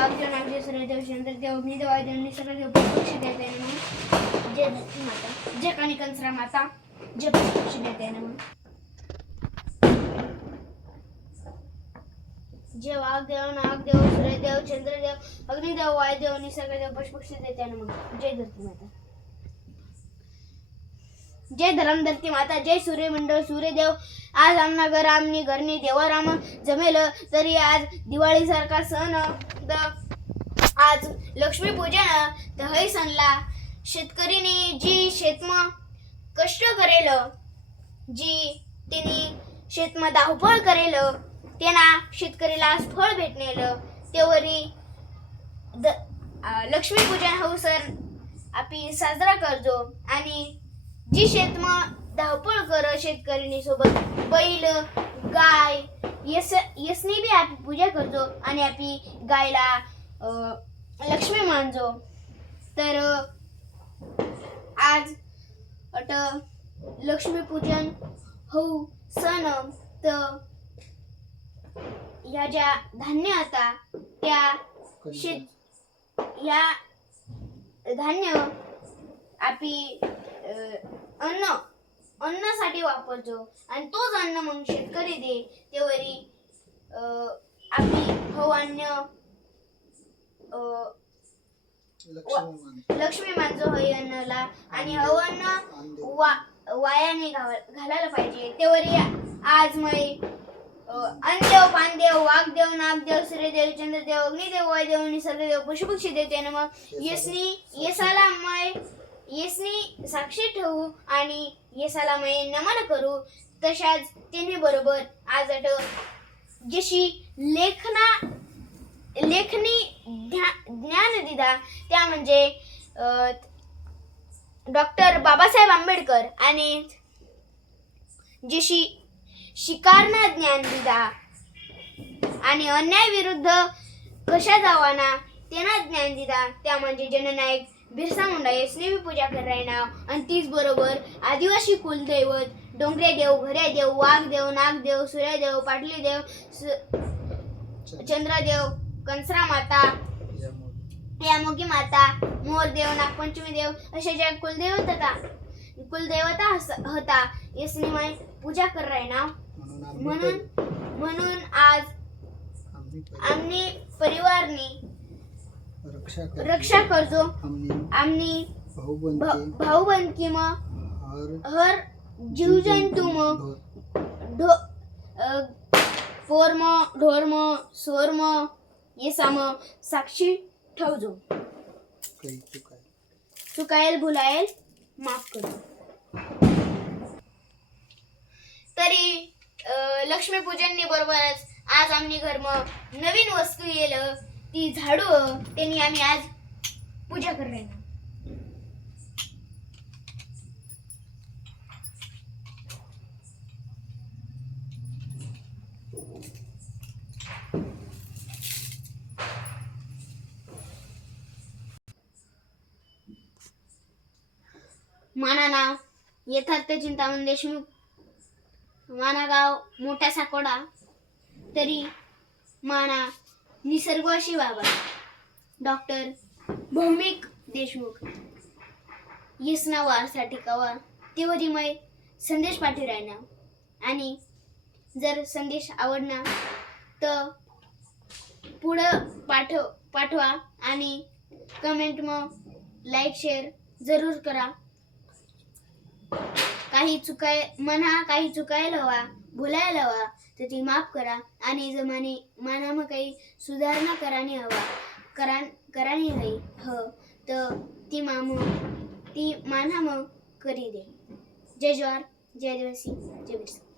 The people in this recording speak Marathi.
देव सूर्यदेव चंद्रदेव अग्निदेव वायुदेव निसर्गदेव पशुपक्षी देते नमः जय धरती माता जय काणी माता जय पशुपक्षी देते म्हणून. जय वाघदेव नागदेव सूर्यदेव चंद्रदेव अग्निदेव वायुदेव निसर्गदेव पशुपक्षी देते नमः जय धरती माता. जय धरम धरती माता जय सूर्यमंडळ सूर्यदेव. आज आमना घर आमनी घरनी देवाराम जमेल तरी आज दिवाळीसारखा सण तर आज लक्ष्मीपूजन तर हय सणला. शेतकरीने जी शेतम कष्ट करेल जी तिने शेतम धावपळ करेल त्यांना शेतकरीला फळ भेटणेल तेवरी द लक्ष्मीपूजन हो सण आपण साजरा करजो. आणि जी शेतम धावपळ कर शेतकरीने सोबत. बैल गाय यस यसनी बी आपण पूजा करतो आणि आपली गायला लक्ष्मी मानजो तर आज अट लक्ष्मीपूजन हो सण. तर ह्या ज्या धान्य आता त्या शेत या धान्य आपली अं, अन्न अन्नासाठी वापरतो. आणि तोच अन्न मग शेतकरी दे. तेवरी अं, आपली हो अं, लक्ष्मी मानजो हय अन्नला आणि हो अन्न वा वायाने घालायला पाहिजे. तेवरी आज मै अनदेव पानदेव वाघदेव नागदेव सूर्यदेव चंद्रदेव अग्निदेव वायुदेव निसर्गदेव पशुपक्षी देते ना मग यसनी यसाला मै येसनी साक्षी ठेवू आणि येसाला मये नमन करू. तशाच त्यांनी बरोबर आज अट जशी लेखना लेखनी ज्ञान दिदा त्या म्हणजे डॉक्टर बाबासाहेब आंबेडकर आणि जशी शिकारना ज्ञान दिदा आणि अन्याय विरुद्ध कशा जावाना त्यांना ज्ञान दिदा त्या म्हणजे जननायक बिरसा मुंडा यसने बी पूजा करायना आणि तीच बरोबर आदिवासी कुलदैवत डोंगरे देव घरे देव वाघदेव नागदेव सूर्यदेव पाटली देव सु- चंद्रदेव कंसरा माता यामोगी माता मोरदेव नागपंचमी देव अशा ज्या कुलदेवत होता कुलदेवता होता यसनी माय पूजा करायना म्हणून म्हणून आज आमनी परिवारनी रक्षा रक्षा करजो आमनी भाऊबंदी भाऊ बंदकी मग हर जीवजंतू मग अ, पोरम ढोरम सोरम ये साम साक्षी ठेवजो. चुकायल भुलायल माफ करू. तरी अ, लक्ष्मीपूजननी बरोबरच आज आम्ही घरम नवीन वस्तू येल. ती झाडू त्यांनी आम्ही आज पूजा करणार माना नाव यथार्थ चिंतामण देशमुख माना गाव मोठा साकोडा तरी माना निसर्गवाशी बाबा. डॉक्टर भौमिक देशमुख. येसना वारसा टिकावा. तेवरी संदेश पाठी राहणार आणि जर संदेश आवडणार तर पुढं पाठव पाठवा आणि कमेंट मग लाईक शेअर जरूर करा. काही चुकाय म्हणा काही चुकायला हवा. बोलायला हवा. तर ती माफ करा आणि जमाने मनामा काही सुधारणा करानी हवा. करा करानी हवी ह. तर ती माम ती मानाम करी दे जय ज्वार जय आदिवासी जय बिरसा.